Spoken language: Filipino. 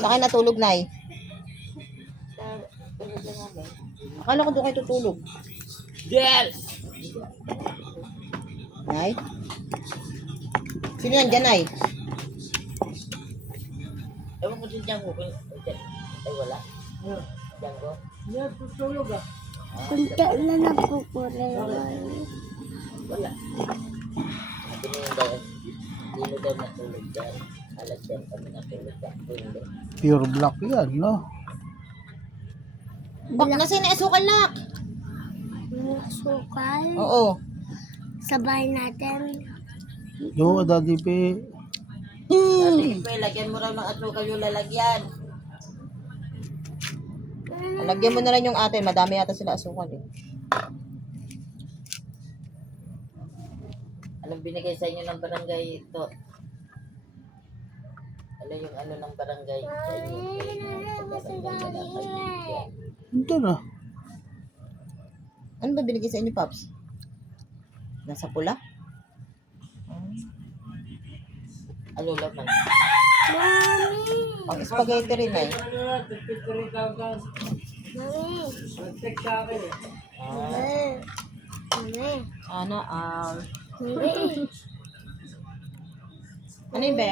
Saka natulog, Nay. Akala ko doon kayo tutulog. Yes! Nay? Sino yan dyan, Nay? Ewan ko si Django. Ay, wala. Django? Yan, tutulog ah. Kunti na nagkukulay. Wala. Sabi niya yung dahil, hindi mo daw natulog dyan. Alas yan kami natulog dyan. Hindi. Pure black yan, no? Bak, nasa na asukal, nak? Sukal. Oo. Sa bahay natin. Yo, Daddy P. Dati pa, lagyan mo raw ng asukal yung lalagyan. Lagyan mo na lang yung atin. Madami yata sila asukal eh. Anong binigay sa inyo ng barangay ito? Ano yung ano ng barangay sa inyo? Ito na. Ano ba binigay sa inyo, Pops? Nasa pula? Ano laman? Pang spaghetti rin eh. Ano na, 53,000. Mami. Nag-text sa akin eh. Mami. Ano, Mami. ano yun, be?